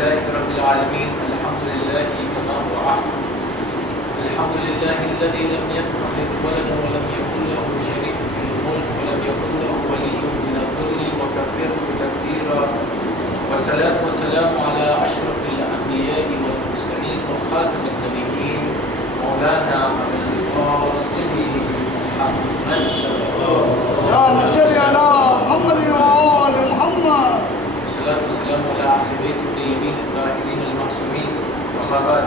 لله رب العالمين الحمد لله كما هو عهد الحمد لله الذي لم يتخذ ولدا ولم يكن له شريك في الملك ولم يكن له ولي من الذل وكبره تكبيرا والصلاة والسلام على أشرف الأنبياء والمرسلين وخاتم النبيين مولانا أبي القاسم محمد صلى الله عليه وسلم اللهم صل على محمد وعلى آل محمد. والصلاة والسلام على أهل بيت الطيبين الطاهرين المعصومين أما بعد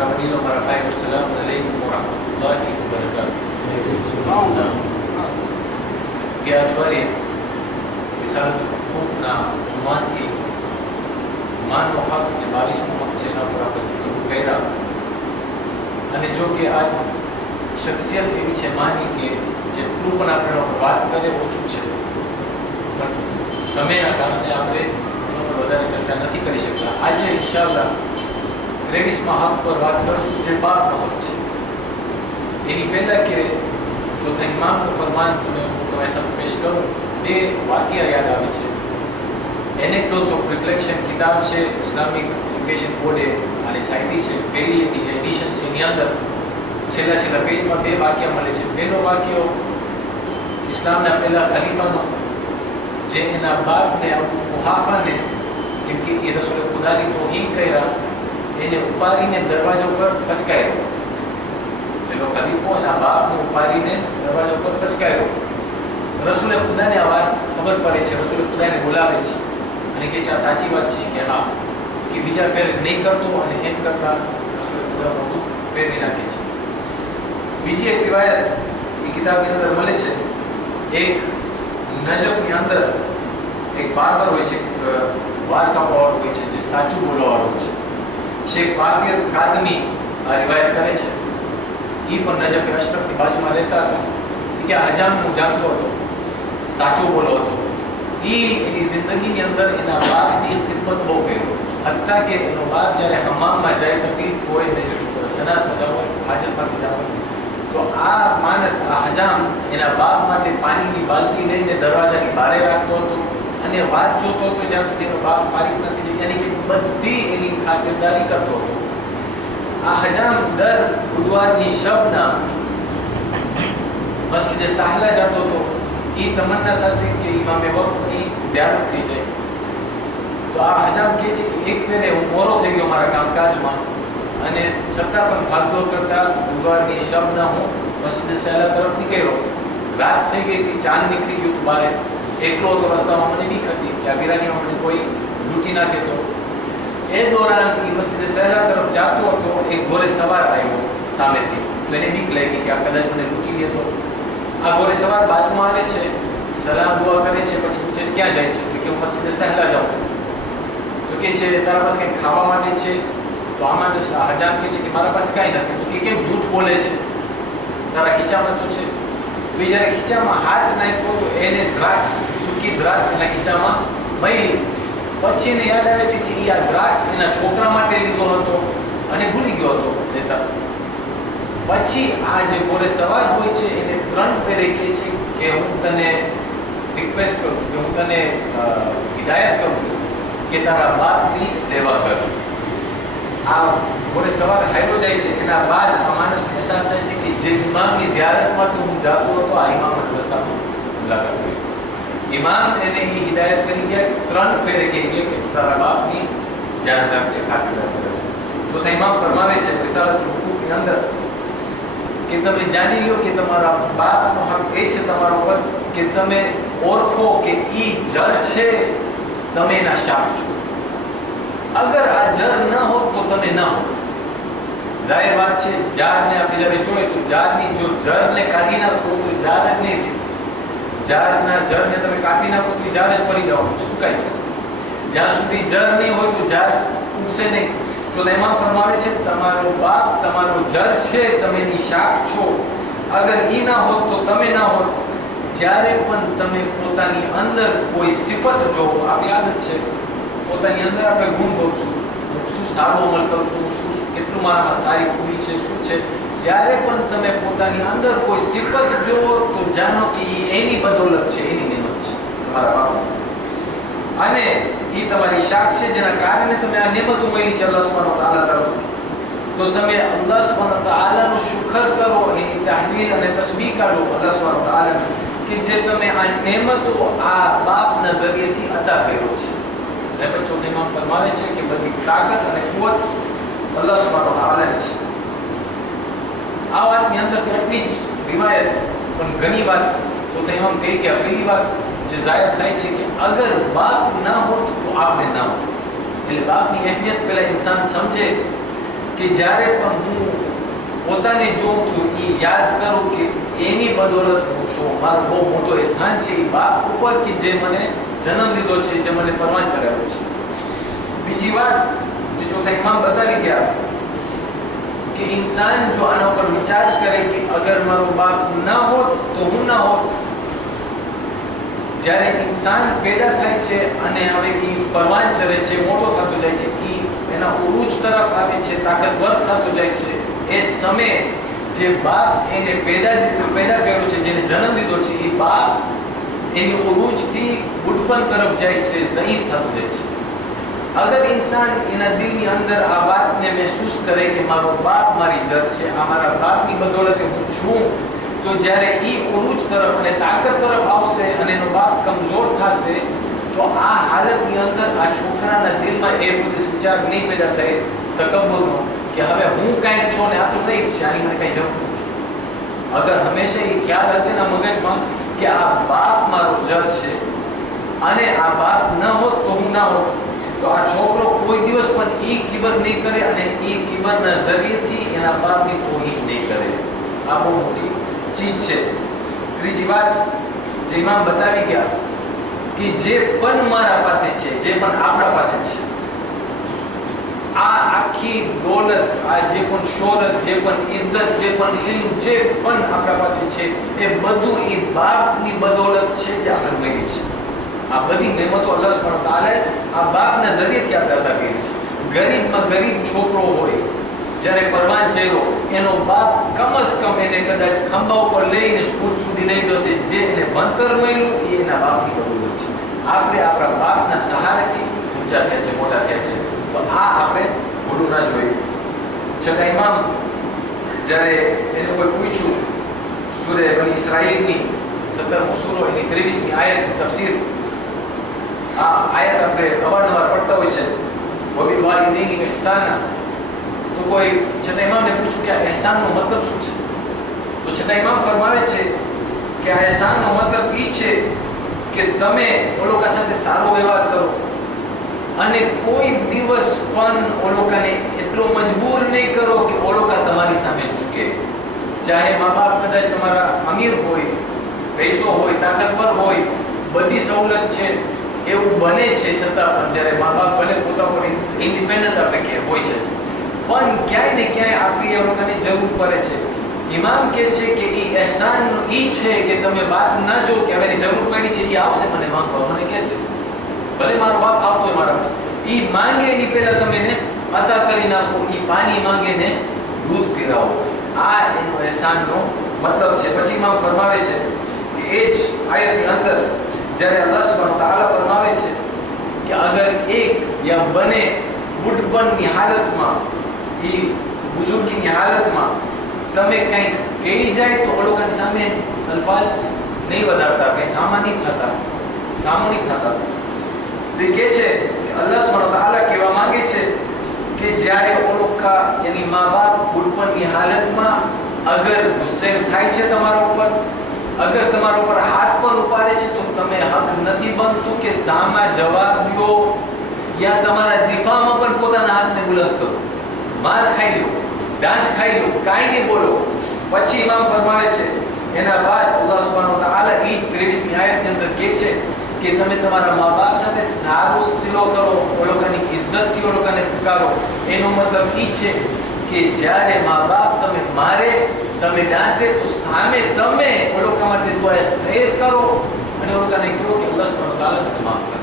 Rahmatullahi wa barakatuh. Assalamualaikum warahmatullahi wabarakatuh. ये अठवाडिये विशालना उम्मान की मान वफात के 22 मकचेना बराबर कैरा અને જો કે આ શખ્સિયત એવી છે માની કે જેટલું પણ આપણે વાત કરીએ ઓછું છે પણ સમયના કારણે આપણે એનો પર વધારે ચર્ચા નથી કરી શકતા. આજે ઇન્શાઅલ્લાહ 23 હક પર વાત કરશું જે બાપ મહક છે. એની પહેલાં કે ચોથા ઇમામનું ફરમાન તમે હું તમારી સામે પેશ કરું, બે વાક્ય યાદ આવે છે. એનેક્ડોટ્સ ઓફ રિફ્લેક્શન કિતાબ છે, ઇસ્લામિક એજ્યુકેશન બોર્ડે આને છાપી છે. પહેલી એની જે એડિશન છે એની અંદર છેલ્લા પેજમાં બે વાક્ય મળે છે. પહેલો વાક્ય ઇસ્લામના પહેલા ખલીફાનો જે એના બાપને મુહાફાને કેમ કે એ રસૂલ ખુદાની તોહીન કર્યા એને ઉપાડીને દરવાજા ઉપર પચકાયો. પેલો ખલીફો એના બાપને ઉપાડીને દરવાજા ઉપર પચકાયો. રસૂલે ખુદાને આ વાત ખબર પડે છે. રસૂલે ખુદાને બોલાવે છે અને કહે છે આ સાચી વાત છે કે હા, કે બીજા ફેર નહીં કરતો અને એમ કરતા રસૂલે ખુદા બધું ફેરવી નાખે છે. બીજી એક રિવાયત એ કિતાબની અંદર મળે છે. એક નજફની અંદર એક બારબર હોય છે, વાર કાપવાવાળો હોય છે, જે સાચું બોલવાવાળો છે. શેખ બાકીર કાદમી આ રિવાયત કરે છે. એ પણ નજફ અશરફની બાજુમાં રહેતા હતા કે હજામનું જાણતો હતો, સાચો બોલો હતો. એ એની જિંદગીની અંદર એના બાપની ખિદમત બહુ કર્યો. હત્તા કે એનો બાપ જ્યારે હમામમાં જાય, તકલીફ હોય ને સનાસમાં જવું હોય, હાજરમાં જવું હોય, તો આ માણસ આ હજામ એના બાપ માટે પાણીની બાલટી લઈને દરવાજાની બહારે રાખતો હતો અને વાત જોતો હતો જ્યાં સુધી એનો બાપ ફારિગ નથી થઈ, યાની કે બધી એની ખાતરદારી કરતો હતો. આ હજામ દર બુધવારની શબના મસ્જિદે સાહલા જતો હતો એ તમન્ના સાથે કે ઇમામે વક્તની ઝિયારત થઈ જાય. તો આ હજામ કહે છે કે એક ફેરે હું મોરો થઈ ગયો મારા કામકાજમાં અને છતાં પણ ભાગદોડ કરતા બુધવારની શબના હું મસ્જિદે સાહલા તરફ નીકળ્યો. રાત થઈ ગઈ હતી, ચાંદ નીકળી ગયું હતું બહાર. એકલો હતો, રસ્તામાં મને બીક હતી કે આ વિરાનીમાં મને કોઈ લૂંટી નાખે તો. એ દોરાન એ મસ્જિદે સહેલા તરફ જાતો હતો. એક ઘોડે સવાર આવ્યો સામેથી, તો એને બીક લાગી કે આ કદાચ મને લૂંટી લે તો. આ ઘોડે સવાર બાજુમાં આવે છે, સલામ દુઆ કરે છે, પછી પૂછે છે ક્યાં જાય છે? કે હું મસ્જિદે સહેલા જાઉં છું. તો કે છે તારા પાસે કંઈક ખાવા માટે છે? તો આમાં હજામ કહે છે કે મારા પાસે કાંઈ નથી. તો કે કેમ જૂઠ બોલે છે? તારા ખીચામાં તો છે. તો જ્યારે ખીચામાં હાથ નાખ્યો તો એને દ્રાક્ષ, સૂકી દ્રાક્ષ એના ખીચામાં મળી. પછી એને યાદ આવે છે કે એ આ દ્રાક્ષ એના છોકરા માટે લીધો હતો અને ભૂલી ગયો હતો લેતા. પછી આ જે ઘોડે સવાર હોય છે એને 3 ફેરે કહે છે કે હું તને રિક્વેસ્ટ કરું છું, કે હું તને હિદાયત કરું છું કે તારા બાપની સેવા કર. આ ઘોડે સવાર હાલ્યો જાય છે. એના બાદ આ માણસને અહેસાસ થાય છે કે જે ઇમામની ઝિયારત માટે હું જાતો હતો આ ઇમામ રસ્તામાં મુલાકાત કરી. ઇમામ એને એ હિદાયત કરી ગયા, 3 ફેરે કહી ગયા કે તારા બાપની ધ્યાન રાખજે, ખાતરદારી કરજે. ચોથા ઇમામ ફરમાવે છે રિસાલત હુકુકની અંદર કે તમે જાણી લો કે તમારા બાપનો હક એ છે તમારા ઉપર કે તમે ઓળખો કે એ જર છે, તમે એના શાપ છો. અગર આ જર ન હોત તો તમે ન હોત. જાહેર વાત છે, જારને આપણે જ્યારે જોઈએ તો જારની જો જરને કાઢી નાખો તો જાર જ નહીં રહે. જારના જરને તમે કાપી નાખો તો જાર જ પડી જવાનું, સુકાઈ જશે. જ્યાં સુધી જર નહીં હોય તો જાર ઉગશે નહીં. તો એમાં ફરમાવે છે તમારો બાપ તમારો જર છે, તમે એની શાખ છો. અગર એ ના હોત તો તમે ના હોત. જ્યારે પણ તમે પોતાની અંદર કોઈ સિફત જો, આપણી આદત છે પોતાની અંદર આપણે ગુણ કરું છું, શું સારો અમલ કરું છું, શું કેટલું મારામાં સારી ખૂબી છે, શું છે. જ્યારે પણ તમે પોતાની અંદર કોઈ સિફત જુઓ તો જાણો કે એની બદૌલત છે, એની નિમત છે તમારા બાપ. અને એ તમારી શાક છે જેના કારણે તમે આ નેમતો મળી છે અલ્લાહ સુબ્હાનહુ વ તઆલા તરફથી, તો તમે અલ્લાહ સુબ્હાનહુ વ તઆલાનું શુક્ર કરો, એની તહલીલ અને તસ્બીહ કાઢો અલ્લાહ સુબ્હાનહુ વ તઆલાની, કે જે તમે આ નેમતો આ બાપના ઝરિયેથી અતા કર્યો છે. અને પછી ચોથા ઇમામ ફરમાવે છે કે બધી તાકાત અને કુવત અલ્લાહ સુબ્હાનહુ વ તઆલાની છે. આ વાતની અંદરથી એટલી જ રિવાયત પણ ઘણી વાત ચોથા ઇમામ કહી ગયા. પહેલી વાત જે જાહેર થાય છે કે અગર બાપ ના હોત તો આપણે ના હોત. એટલે બાપની અહેમિયત પહેલા ઇન્સાન સમજે કે જ્યારે પણ હું પોતાને જોઉં તો એ યાદ કરું કે એની બદોલત હું છું, મારો બહુ મોટો એહસાન છે એ બાપ ઉપર કે જે મને જન્મ દીધો છે, જે મને પરવાન ચડાવ્યો છે. બીજી વાત જે ચોથા ઇમામ બતાવી ગયા કે ઇન્સાન જો આના ઉપર વિચાર કરે કે અગર મારો બાપ ના હોત તો હું ના હોત. જ્યારે ઇન્સાન પેદા થાય છે અને હવે એ પરવાન ચડે છે, મોટો થતો જાય છે, એ એના ઉરૂજ તરફ આવે છે, તાકાતવર થતો જાય છે, એ જ સમયે જે બાપ એને પેદા કર્યો છે, જેને જન્મ દીધો છે, એ બાપ એની ઉરૂજથી બુઢપણ તરફ જાય છે, ઝઈફ થતો જાય છે. અગર ઇન્સાન એના દિલની અંદર આ વાતને મહેસૂસ કરે કે મારો બાપ મારી જડ છે, આ મારા બાપની બદોલતે હું છું, તો જ્યારે એ ઉરૂજ તરફ અને તાકાત તરફ આવશે અને એનો બાપ કમજોર થશે, તો આ હાલતની અંદર આ છોકરાના દિલમાં એ બધો વિચાર નહીં પેદા થાય તકબ્બુરનો કે હવે હું કાંઈક છું ને આ તો નહીં છે, આની મને કાંઈ જરૂર નથી. અગર હંમેશા એ ખ્યાલ હશે ને મગજમાં કે આ બાપ મારો જડ છે અને આ બાપ ન હોત તો હું ના હોત, તો આ છોકરો કોઈ દિવસ પણ એ કિબર નહીં કરે અને એ કિબરના ઝરિયેથી એના બાપની તોહીન નહીં કરે. આ બહુ મોટી ચીજ છે. ત્રીજી વાત જે ઇમામ બતાવી ગયા કે જે પણ મારા પાસે છે, જે પણ આપણા પાસે છે, આ આખી દોલત, આ જે પણ શોહરત, જે પણ ઇજ્જત, જે પણ ઇલ્મ, જે પણ આપણા પાસે છે, એ બધું એ બાપની બદોલત છે જે આપણે મળી છે. આ બધી નેમતો અલ્લાહ સુબ્હાનહુ વ તઆલાએ આ બાપના ઝરિયેથી આપણે અતા કરી છે. ગરીબમાં ગરીબ છોકરો હોય, જ્યારે પરવાન ચહેરો, એનો બાપ કમસ કમ એને કદાચ ખંભા ઉપર લઈને સ્કૂલ સુધી લઈ જશે, જે એને ભણતર મળ્યું એ એના બાપની બદોલત છે. આપણે આપણા બાપના સહારાથી ઊંચા થયા છે, મોટા થયા છે. તો આ આપણે ભૂલવું ના જોઈએ. છતાં ઇમામ જ્યારે એને કોઈ પૂછ્યું સૂરે બની ઇસ્રાઈલની 17મો સૂરો એની 23મી આયતની તફસીર, આ આયત આપણે અવારનવાર પડતા હોય છે, વબિલ વાલિદૈનિ ઇહસાના, તો કોઈ છતાં ઇમામને પૂછ્યું કે આ એહસાનનો મતલબ શું છે? તો છતાં ઇમામ ફરમાવે છે કે આ એહસાનનો મતલબ એ છે કે તમે ઓલોકા સાથે સારો વ્યવહાર કરો અને કોઈ દિવસ પણ ઓલોકાને એટલો મજબૂર નહીં કરો કે ઓલોકા તમારી સામે ઝૂકે. ચાહે મા બાપ કદાચ તમારા અમીર હોય, પૈસો હોય, તાકાતવર હોય, બધી સવલત છે, એવું બને છે, છતાં પણ જ્યારે મા બાપ ભલે પોતા પર ઇન્ડિપેન્ડન્ટ આપણે કે હોય છે, પણ ક્યાંય ને ક્યાંય આપણી એ લોકોને જરૂર પડે છે. ઇમામ કહે છે કે એ એહસાન એ છે કે તમે વાત ના જો કે હવે જરૂર પડી છે, એ આવશે મને માંગવા, મને કહેશે ભલે મારો બાપ આપતો હોય મારા પાસે, એ માંગે એની પહેલા તમે એને અતા કરી નાખો, એ પાણી માંગે ને દૂધ પીરાવો. આ એનો એહસાનનો મતલબ છે. પછી ઇમામ ફરમાવે છે કે એ જ આયતની અંદર જ્યારે અલ્લાહ સુબ્હાનહુ વ તઆલા ફરમાવે છે કે અગર એક યા બને બુઢપણની હાલતમાં, એ બુઝુર્ગીની હાલતમાં તમે કંઈક કહી જાય તો એ લોકોની સામે અલ્ફાઝ નહીં વધારતા, કંઈ સામો નહીં થતા. તો એ કહે છે કે અલ્લાહ સુબ્હાનહુ વ તઆલા કહેવા માંગે છે કે જ્યારે ઓલોકા યાની મા બાપ બુઢપણની હાલતમાં અગર ગુસ્સે થાય છે તમારા ઉપર, અગર તમારા ઉપર હાથ પણ ઉપાડે છે, તો તમે હક નથી બનતું કે સામા જવાબ દો યા તમારા દિફામાં પણ પોતાના હાથને બુલંદ કરો, માર ખાઈ લો, દાંત ખાઈ લો, કાંઈ નહીં બોલો. પછી ઇમામ ફરમાવે છે એના બાદ અલ્લાહ સુબ્હાનહુ વ તઆલા એ જ 23મી આયતની અંદર કહે છે કે તમે તમારા મા બાપ સાથે સારો સિલો કરો, ઓલોકાની ઇજ્જતથી ઓલોકાને પુકારો. એનો મતલબ એ છે કે જ્યારે મા બાપ તમે મારે, તમે દાંતે, તો સામે તમે ઓલોકા માટે દુઆએ ખૈર કરો અને ઓલોકાને કહો કે અલ્લાહ સુબ્હાનહુ વ તઆલા તમને માફ કરે.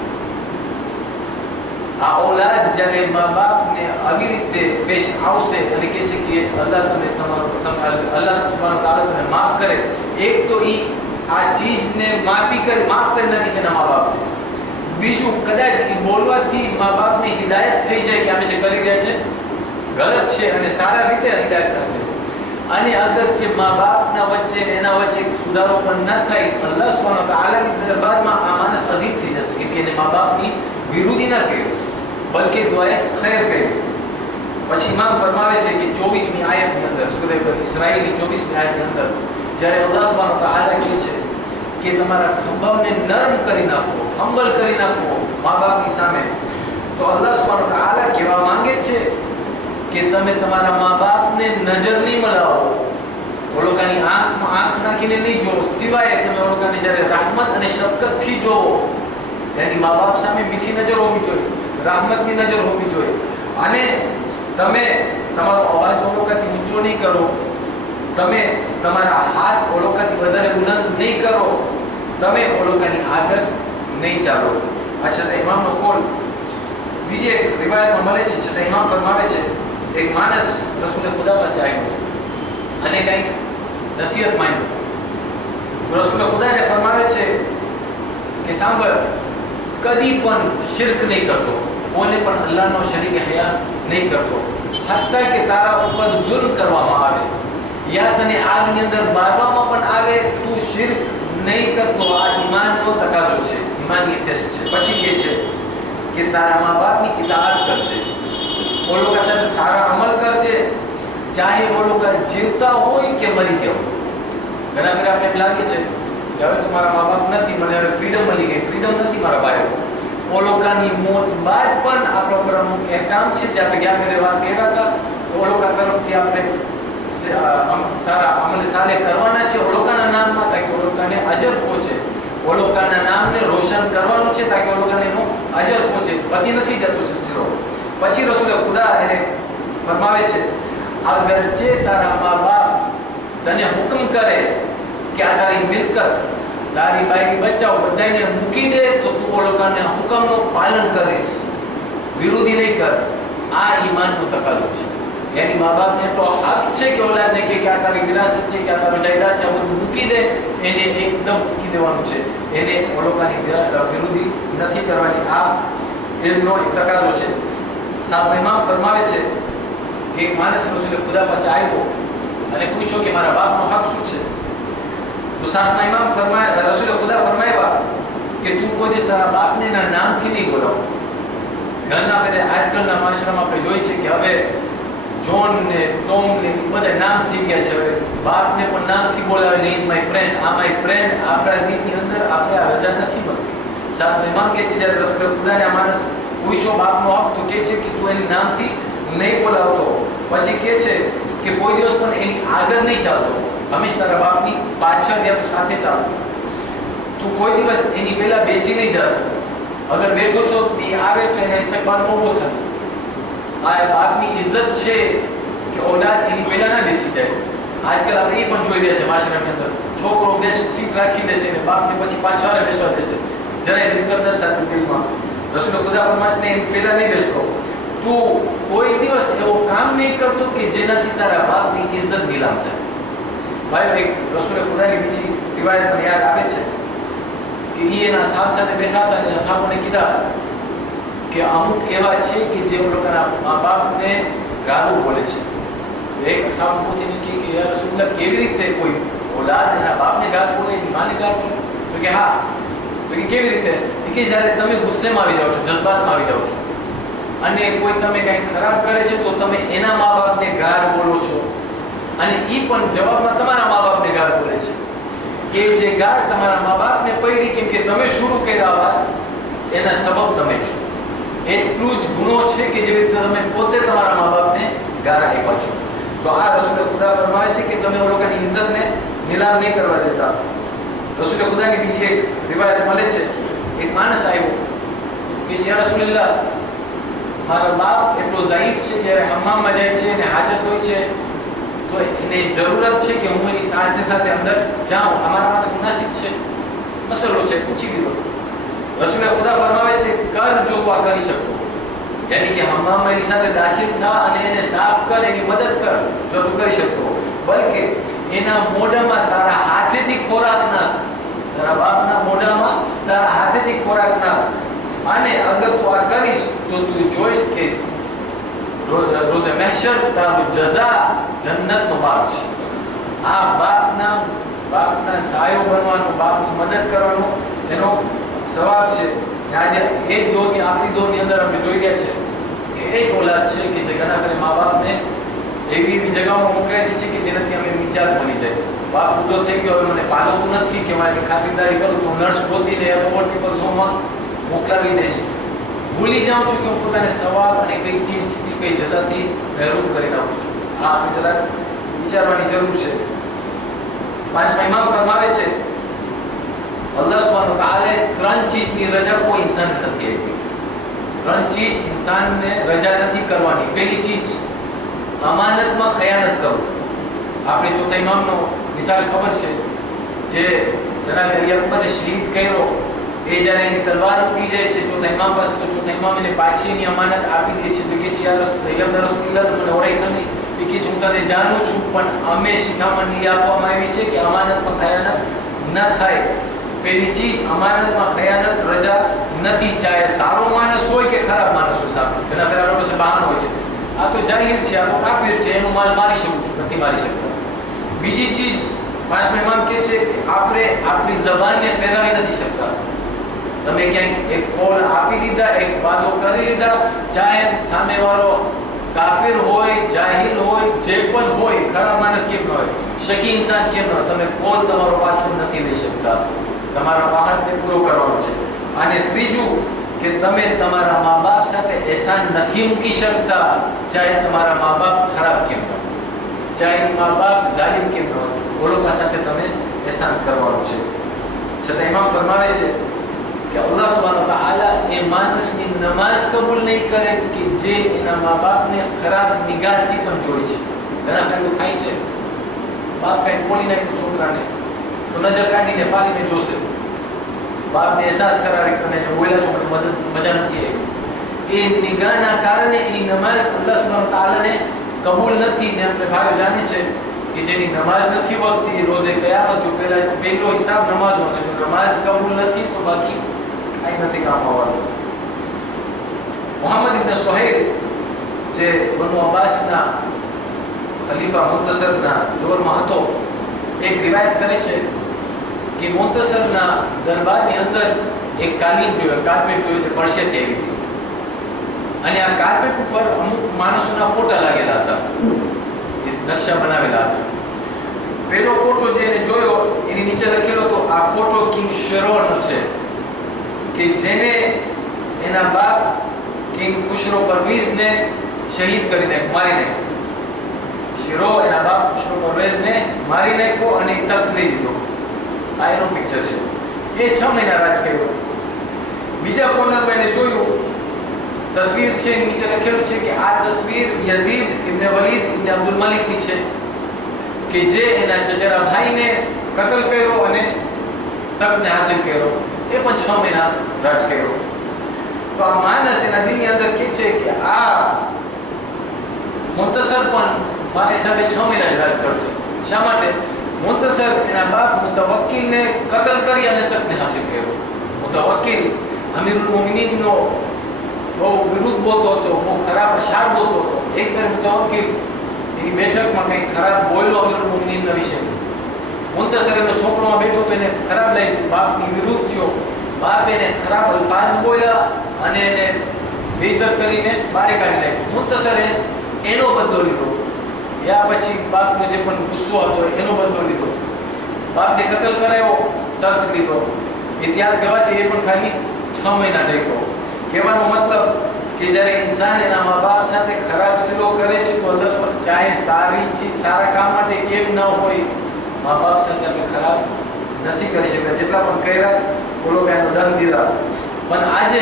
આ ઔલાદ જ્યારે મા બાપને આવી રીતે પેશ આવશે અને કહેશે કે અલ્લાહ તમે અલ્લાહ સુબ્હાનહુ વ તઆલા તમને માફ કરે, એક તો એ આ ચીજને માફ કરી નાખી છે એના મા બાપ. બીજું કદાચ એ બોલવાથી મા બાપની હિદાયત થઈ જાય કે અમે જે કરી રહ્યા છે ગલત છે અને સારા રીતે હિદાયત થશે. અને અગર જે મા બાપના વચ્ચે એના વચ્ચે સુધારો પણ ન થાય, અલ્લાહ સુબ્હાનહુ વ તઆલાની દરબારમાં આ માણસ અઝીમ થઈ જશે કે એને મા બાપની વિરુદ્ધી ના કર્યું, બલકે દુઆએ ખૈર કર્યું. પછી ઇમામ ફરમાવે છે કે 24મી આયતની અંદર, સૂરા બની ઇસ્રાઈલની 24મી આયતની અંદર જ્યારે અલ્લાહ સુબ્હાનહુ વ તઆલા કહે છે કે તમારા ખંભાને નરમ કરી નાખો, હંબલ કરી નાખો મા બાપની સામે, તો અલ્લાહ સુબ્હાનહુ વ તઆલા કહેવા માંગે છે કે તમે તમારા મા બાપને નજર નહીં મલાવો, ઓલોકાની આંખમાં આંખ નાખીને નહીં જોવો, સિવાય તમે ઓલોકાને જ્યારે rahmat અને શફકતથી જોવો. એની મા બાપ સામે મીઠી નજર હોવી જોઈએ, rahmatની નજર હોવી જોઈએ. અને તમે તમારો અવાજ ઓલોકાથી ઊંચો નહીં કરો, તમે તમારા હાથ ઓલોકાથી વધારે બુલંદ નહીં કરો, તમે ઓલોકાની આગળ નહીં ચાલો. આ છતાં ઇમામનો કોલ બીજી એક રિવાયતમાં મળે છે. છતાં ઇમામ ફરમાવે છે એક માણસ રસૂલે ખુદા પાસે આવ્યો અને કંઈક નસીહત માંગી. રસૂલે ખુદા એને ફરમાવે છે કે સાંભળ, કદી પણ શિર્ક નહીં કરતો, કોને પણ અલ્લાહનો શરીક હયા નહીં કરતો, હત્તા કે તારા ઉપર જુલ્મ કરવામાં આવે યા તને આગની અંદર મારવામાં પણ આવે, તું શિર્ક નહીં કરતો. આ ઈમાનનો તકાજો છે, ઈમાનની ટેસ્ટ છે. પછી કહે છે કે તારા મા બાપની ઇતાઅત કરજે, ઓ લોકો સાથે સારા અમલ કરજે, ચાહે ઓ લોકો જીવતા હોય કે મરી ગયા હોય. ઘણા ફેર આપણે એમ લાગે છે કે હવે તો મારા મા બાપ નથી, મને હવે ફ્રીડમ મળી ગઈ. ફ્રીડમ નથી મારા ભાઈઓ. ઓ લોકોની મોત બાદ પણ આપણા પર અમુક અહેકામ છે જે આપણે ગયા ફેરે વાત કર્યા હતા. ઓ લોકો તરફથી આપણે સારા અમલ સાલે કરવાના છે ઓ લોકોના નામમાં, તાકે ઓ લોકોને અજર પહોંચે. ઓ લોકોના નામને રોશન કરવાનું છે તાકે ઓ લોકોને એનો અજર પહોંચે. પતિ નથી જતો સિલસિલો. પછી રસૂલે ખુદા એને ફરમાવે છે અગરચે તારા મા બાપ તને હુકમ કરે કે આ તારી મિલકત, તારી બાઈની બચાવ બધાને મૂકી દે, તો તું ઓ લોકોને હુકમનું પાલન કરીશ, વિરોધી નહીં કર. આ ઈમાનનો તકાજો છે. यानी माँ बाप ने तो हक છે કે ઓલાદને કે આ તારી વિરાસત છે કે આ તારો જાયદાદ છે બધું મૂકી દે, એને એકદમ મૂકી દેવાનું છે. એને ઓલોકાની વિરોધી નથી કરવાની. આ એમનો એક તકાજો છે. સાહેબ ઇમામ ફરમાવે છે કે એક માણસ રસૂલે ખુદા પાસે આવ્યો અને પૂછ્યો કે મારા બાપનો હક શું છે. તો સાહેબ ઇમામ ફરમાય, રસૂલે ખુદા ફરમાવ્યા કે તું કોઈ દિવસ તારા બાપને એના નામથી નહીં બોલાવો. ઘરના ફેરે આજકાલના માશરામાં આપણે જોઈ છે કે હવે જોન ને ટોમ ને બધા નામ થઈ ગયા છે. હવે બાપને પણ નામથી બોલાવે ને ઇઝ માય ફ્રેન્ડ, આ માય ફ્રેન્ડ. આપણા દીકની અંદર આપણે આ રજા નથી મળતી. સાહેબ ઇમામ કહે છે જ્યારે રસૂલે ખુદાને આ માણસ પૂછ્યો બાપનો હક, તો કહે છે કે તું એની નામથી નહીં બોલાવતો. પછી કહે છે કે કોઈ દિવસ પણ એની આગળ નહીં ચાલતો, હંમેશા તારા બાપની પાછળ યા સાથે ચાલતો. તું કોઈ દિવસ એની પહેલા બેસી નહીં જતો. અગર બેઠો છો એ આવે તો એના ઇસ્તકબાલમાં ઊભો થતો. આ બાપની ઇજ્જત છે કે ઓલાદ એની પહેલા ના બેસી જાય. આજકાલ આપણે એ પણ જોઈ રહ્યા છે માશરાની અંદર, છોકરો બેસ્ટ સીટ રાખી દેશે ને બાપને પછી પાછળ બેસવા દેશે. જરાય દિક્કત ન થતી દિલમાં. રસૂલે ખુદા ફરમાશે ને એની પહેલા નહીં બેસતો. તું કોઈ દિવસ એવો કામ નહીં કરતો કે જેનાથી તારા બાપની ઇજ્જત નીલામ થાય. ભાઈ એક રસૂલે ખુદાની બીજી રિવાયત મને યાદ આવે છે કે એના સાહેબ સાથે બેઠા હતા અને સાહેબોને કીધા કે અમુક એવા છે કે જે લોકોના મા બાપને ગાળું બોલે છે. એક સાહેબ પોતે કહે કે યાર રસૂલલ્લાહ કેવી રીતે કોઈ ઓલાદ એના બાપને ગાળ બોલે, એની માને ગાળ બોલે? તો કે હા. તો કે કેવી રીતે? કે જ્યારે તમે ગુસ્સેમાં આવી જાઓ છો, જજ્બાતમાં આવી જાઓ છો અને કોઈ તમે કંઈ ખરાબ કરે છે તો તમે એના મા બાપને ગાળ બોલો છો અને એ પણ જવાબમાં તમારા મા બાપને ગાળ બોલે છે. એ જે ગાળ તમારા મા બાપને પડી કેમ કે તમે શરૂ કર્યા વાત, એના સબબ તમે છો. એટલું જ ગુનો છે કે જેવી રીતે તમે પોતે તમારા મા બાપને ગાળ આપ્યા છો. તો આ રસૂલે ખુદા ફરમાવે છે કે તમે એ લોકોની ઇજ્જતને નીલામ નહીં કરવા દેતા. રસૂલે ખુદાની બીજી એક રિવાયત મળે છે. એક માણસ આવ્યો કે યા રસૂલલ્લાહ, મારો બાપ એટલો ઝાઈફ છે, જ્યારે હમ્મામમાં જાય છે અને હાજત હોય છે તો એને જરૂરત છે કે હું એની સાથે સાથે અંદર જાઉં. અમારા માટે મુનાસિબ છે, મસલો છે, પૂછી લીધો. રસૂલે ખુદા ફરમાવે છે કર જો તું આ કરી શકતો, યાની કે હમ્મામમાં એની સાથે દાખિલ થા અને એને સાફ કર, એની મદદ કર જો તું કરી શકતો. બલકે એના મોઢામાં તારા હાથેથી ખોરાક નાખ, તારા બાપના મોઢામાં તારા હાથેથી ખોરાક નાખ અને અગર તું આ કરીશ તો તું જોઈશ કે રોઝે મહેશર તારું જઝા જન્નતનો બાપ છે. આ બાપના સહાયો બનવાનું, બાપની મદદ કરવાનું એનો સવાબ છે. આજે એ જ દોરની, આપણી દોરની અંદર આપણે જોઈ ગયા છે કે એ જ ઓલાદ છે કે જે ઘણા ખરે મા બાપને એવી જગ્યામાં મોકલાયેલી છે કે જેનાથી અમે મિજાજ બની જાય. બાપ બુઢો થઈ ગયો, હવે મને પાલવું નથી કે મારી ખાતરદારી કરું તો નર્સ ગોતીને ઓવરટીપલ શોમાં મોકલાવી દે છે. ભૂલી જાઉં છું કે હું પોતાને સવાબ અને કઈ ચીજથી કઈ જઝાથી મહેરૂમ કરી નાખું છું. આ આપણે જરાક વિચારવાની જરૂર છે. પાંચમા ઇમામ ફરમાવે છે અલ્લાહ સુબ્હાનહુ વ તઆલા ત્રણ ચીજની રજા કોઈ ઇન્સાન નથી આપી. ત્રણ ચીજ ઇન્સાનને રજા નથી કરવાની. પહેલી ચીજ અમાનતમાં ખયાનત કરવું. આપણે ચોથા ઇમામનો મિસાલ ખબર છે, જે જનાબ અલી અકબરે શહીદ કર્યો એ જ્યારે એની તલવાર ઉઠી જાય છે ચોથા ઇમામ પાસે, તો ચોથા ઇમામ એને પાછીની અમાનત આપી દે છે. તો કે છે યા રસૂલલ્લાહ મને ઓળખ નહીં. એ કે હું તને જાણું છું, પણ અમે શિખામણ એ આપવામાં આવી છે કે અમાનતમાં ખયાનત ન થાય. પહેલી ચીજ અમાનતમાં ખયાનત રજા નથી, ચાહે સારો માણસ હોય કે ખરાબ માણસ હોય. સાહેબ એના પહેલા લોકો બહાનો હોય છે, આ તો જાહિર છે, આ તો કાફિર છે, એનું માલ મારી શકું છું, નથી મારી શકતા. બીજી ચીજ પાંચમા ઇમામ કહે છે કે આપણે આપણી જબાનને ફેરવી નથી શકતા. તમે ક્યાંક એક કોલ આપી દીધા, એક વાદો કરી લીધા, ચાહે સામેવાળો કાફિર હોય, જાહિલ હોય, જે પણ હોય, ખરાબ માણસ કેમ ન હોય, શકી ઇન્સાન કેમ ન હોય, તમે કોલ તમારો પાછો નથી લઈ શકતા. તમારા વાહનને પૂરો કરવાનો છે. અને ત્રીજું કે તમે તમારા મા બાપ સાથે એહસાન નથી મૂકી શકતા, ચાહે તમારા મા બાપ ખરાબ કેમ ન હોય, ચાહે મા બાપ જાલિમ કેમ ન હોય, वो लोग સાથે તમે એહસાન કરવાનું છે. છતાં ઇમામ ફરમાવે છે કે અલ્લાહ સુબ્હાનહુ વ તઆલા એ માણસની નમાઝ કબૂલ નહીં કરે કે જે એના મા બાપને ખરાબ નિગાહથી પણ જોઈ છે. ઘણા એવું થાય છે, બાપ કંઈ બોલી નાખ્યું છોકરાને તો નજર કાઢીને પાલીને જોશે, બાપને અહેસાસ કરાવે કે તમે જે બોલ્યા છો મને મજા નથી આવી. એ નિગાહના કારણે એની નમાઝ અલ્લાહ સુબ્હાનહુ વ તઆલાને કબૂલ નથી. ને આપણે ભાઈઓ જાણે છે કે જેની નમાઝ નથી વખતી રોઝે કયામત જો પહેલો હિસાબ નમાઝનો છે. જો નમાઝ કબૂલ નથી તો બાકી કાંઈ નથી કામ આવવાનું. મોહમ્મદ ઇબ્ન સુહૈલ જે બનુ અબ્બાસના ખલીફા મુંતસરના દોરમાં હતો, એક રિવાયત કરે છે કે મુંતસરના દરબારની અંદર એક કાલીન જોયો, કાર્પેટ જોયો, તે પરસેથી આવી હતી. અને આ કાર્પેટ ઉપર અમુક માણસોના ફોટા લાગેલા હતા, નકશા બનાવેલા હતા. પહેલો ફોટો જે એને જોયો એની નીચે લખેલો હતો આ ફોટો કિંગ શેરોનો છે, કે જેને એના બાપ કિંગ ખુશરો પરવેઝને શહીદ કરી નાખ્યો, મારી નાખ્યો. શેરો એના બાપ ખુશરો પરવેઝને મારી નાખ્યો અને તક લઈ લીધો. આ એનું પિક્ચર છે. એ 6 મહિના રાજ કર્યો. બીજા કોર્નરમાં એને જોયું તસવીર છે, નીચે લખેલું છે કે આ તસવીર યઝીદ ઇબ્ન વલીદ ઇબ્ન અબ્દુલ મલિકની છે, કે જે એના ચચેરા ભાઈને કતલ કર્યો અને તકને હાસિલ કર્યો. એ પણ 6 મહિના રાજ કર્યો. તો આ માણસ એના દિલની અંદર કહે છે કે આ મુંતસર પણ મારા હિસાબે 6 મહિના જ રાજ કરશે. શા માટે? મુંતસર એના બાપ મુતવક્કિલને કતલ કરી અને તકને હાસિલ કર્યો. મુતવક્કિલ અમીરુલ મોમિનીનનો બહુ વિરુદ્ધ બોલતો હતો, બહુ ખરાબ અશાર બોલતો હતો. એક વાર મુતવક્કિલ એની બેઠકમાં કંઈ ખરાબ બોલ્યો અમીરુલ મોમિનીનના વિશે. મુંતસર એનો છોકરોમાં બેઠો તો એને ખરાબ લાગ્યું, બાપની વિરુદ્ધ થયો. બાપ એને ખરાબ અલ્ફાઝ બોલ્યા અને એને બેઇઝ્જત કરીને બહાર કાઢી નાખ્યો. મુંતસરે એનો બદલો લીધો. યા પછી બાપનો જે પણ ગુસ્સો હતો એનો બદલો લીધો. બાપને કતલ કરાયો, તક લીધો. ઇતિહાસ ગવા છે એ પણ ખાલી 6 મહિના થઈ ગયો. કહેવાનો મતલબ કે જ્યારે ઇન્સાન એના મા બાપ સાથે ખરાબ સિલો કરે છે તો અલ્લાહ ચાહે સારા કામ માટે કેમ ન હોય, મા બાપ સાથે આપણે ખરાબ નથી કરી શકતા. જેટલા પણ કર્યા બોલો કે એનો દંડ દીધા. પણ આજે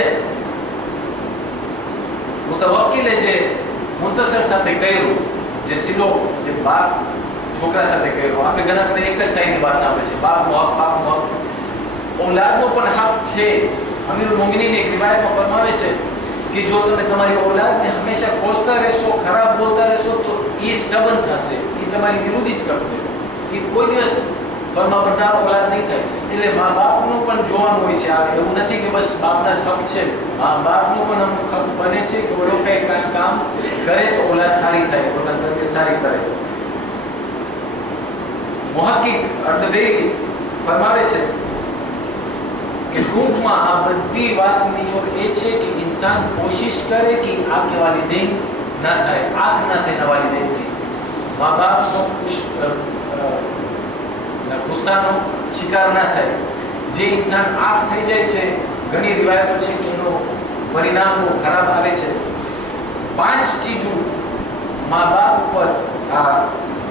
મુતવક્કિલે જે મુંતસર સાથે કર્યું, જે સિલો જે બાપ છોકરા સાથે કર્યો, આપણે ઘણા બધા એક જ સાઈડની વાત સાંભળે છે, બાપનો હક, બાપનો હક. ઓલાદનો પણ હક છે. અમીરુલ મોમિનીન એક રિવાયતમાં ફરમાવે છે કે જો તમે તમારી ઓલાદને હંમેશા કોસતા રહેશો, ખરાબ બોલતા રહેશો તો એ સ્ટબન થશે, એ તમારી વિરુદ્ધ જ કરશે, એ કોઈ દિવસ ફરમાબરદાર ઓલાદ નહીં થાય. એટલે મા બાપનું પણ જોવાનું હોય છે. આ એવું નથી કે બસ બાપના જ હક છે. મા બાપનું પણ અમુક હક બને છે કે ઓલો કંઈ કામ કરે તો ઓલાદ સારી થાય, ઓલાદ તબિયત સારી કરે. મુહક્કિક અર્ધવેગી ફરમાવે છે કે ટૂંકમાં આ બધી વાતની નિચોડ એ છે કે ઇન્સાન કોશિશ કરે કે આગે વાલિदैन ના થાય, આગ ના થાય ના વાલિદેનથી. મા બાપનો ગુસ્સાનો શિકાર ના થાય. જે ઇન્સાન આગ થઈ જાય છે, ઘણી રિવાયતો છે કે એનો પરિણામ બહુ ખરાબ આવે છે. 5 ચીજો મા બાપ ઉપર આ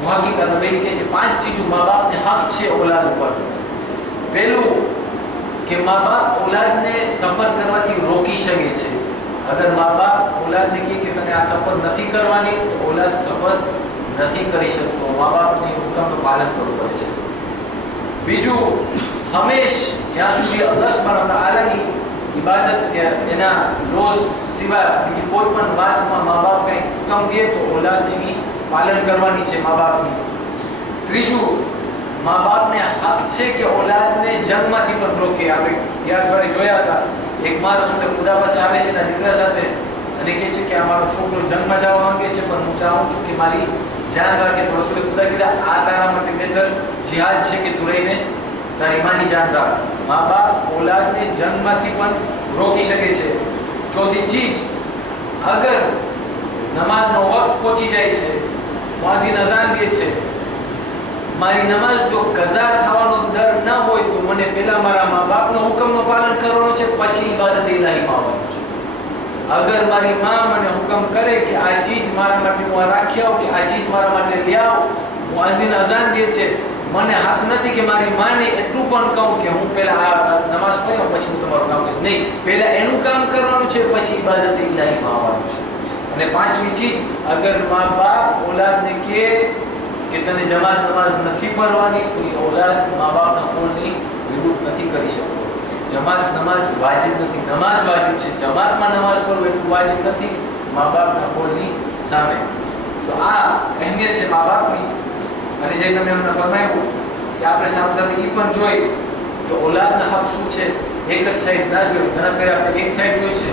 મુહક્કિક અર્ધવેગી કહે છે 5 ચીજો મા બાપને હક છે ઓલાદ ઉપર. પહેલું કે મા બાપ ઓલાદને સફર કરવાથી રોકી શકે છે. અગર મા બાપ ઓલાદને કહે કે તને આ સફર નથી કરવાની તો ઓલાદ સફર નથી કરી શકતો. મા બાપની હુકમનું પાલન કરવું પડે છે. બીજું, હંમેશ જ્યાં સુધી અલ્લાહ સુબ્હાનહુ તઆલાની ઇબાદત એના રોજ સિવાય બીજી કોઈ પણ વાતમાં મા બાપને હુકમ દે તો ઓલાદને પાલન કરવાની છે મા બાપની. ત્રીજું, મા બાપને હક છે કે ઓલાદને જન્મથી પણ રોકે. આપણે ગયા અઠવાડિયે જોયા હતા, એક માં રસૂલે ખુદા પાસે આવે છે એના દીકરા સાથે અને કહે છે કે આ મારો છોકરો જન્મ જવા માંગે છે, પણ હું ચાહું છું કે મારી જાન રાખે. તો રસૂલે ખુદા કીધા આ તારા માટે બહેતર જિહાદ છે કે તું રહીને તારી માની જાન રાખ. મા બાપ ઓલાદને જન્મથી પણ રોકી શકે છે. ચોથી ચીજ, અગર નમાઝનો વખત પહોંચી જાય છે, મુઅઝ્ઝિન અઝાન દે છે, મારી નમાઝ જો કઝા થવાનો ડર ન હોય તો મને પહેલા મારા મા બાપનો હુકમનું પાલન કરવાનું છે, પછી ઇબાદત ઇલાહીમાં આવવાનું છે. અગર મારી માં મને હુકમ કરે કે આ ચીજ મારા માટે હું રાખી આવું કે આ ચીજ મારા માટે લઈ આવ, મુઅઝ્ઝિન અઝાન દે છે, મને હક નથી કે મારી માને એટલું પણ કહું કે હું પહેલા આ નમાઝ પઢ્યો પછી હું તમારું કામ કરીશ. નહીં, પહેલા એનું કામ કરવાનું છે, પછી ઇબાદત ઇલાહીમાં આવવાનું છે. અને 5મી ચીજ, અગર મા બાપ ઓલાદને કહે કે તને જમાત નમાઝ નથી પઢવાની તો એ ઓલાદ મા બાપના કોલની વિરુદ્ધ નથી કરી શકતો. જમાત નમાઝ વાજિબ નથી, નમાઝ વાજિબ છે, જમાતમાં નમાઝ પઢવું એટલું વાજિબ નથી મા બાપના કોલની સામે. તો આ અહેમિયત છે મા બાપની. અને જે તમે અમને ફરમાવ્યું કે આપણે સાથે સાથે એ પણ જોઈ કે ઓલાદના હક શું છે. એક જ સાઈડ ના જોઈ, ઘણા ફેર આપણે એક સાઈડ જોઈ છે.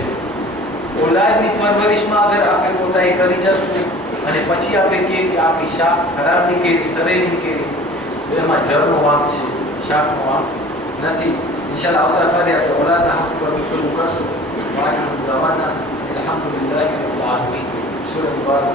ઓલાદની પરવરિશમાં અગર આપણે કોતાહી કરી જશું અને પછી આપણે કહીએ કે આપણી શાક ખરાબ નીકળી, સરેલી નીકળી, તો એમાં જળનો વાંક છે, શાકનો વાંક નથી. ઇન્શાઅલ્લાહ આવતા અઠવાડિયે આપણે ઓલાદના હક પર ગુફ્તગૂ કરશું. વાહિદ દવાના અલ્હમ્દુલિલ્લાહી રબ્બિલ આલમીન. સૂરહ મુબારક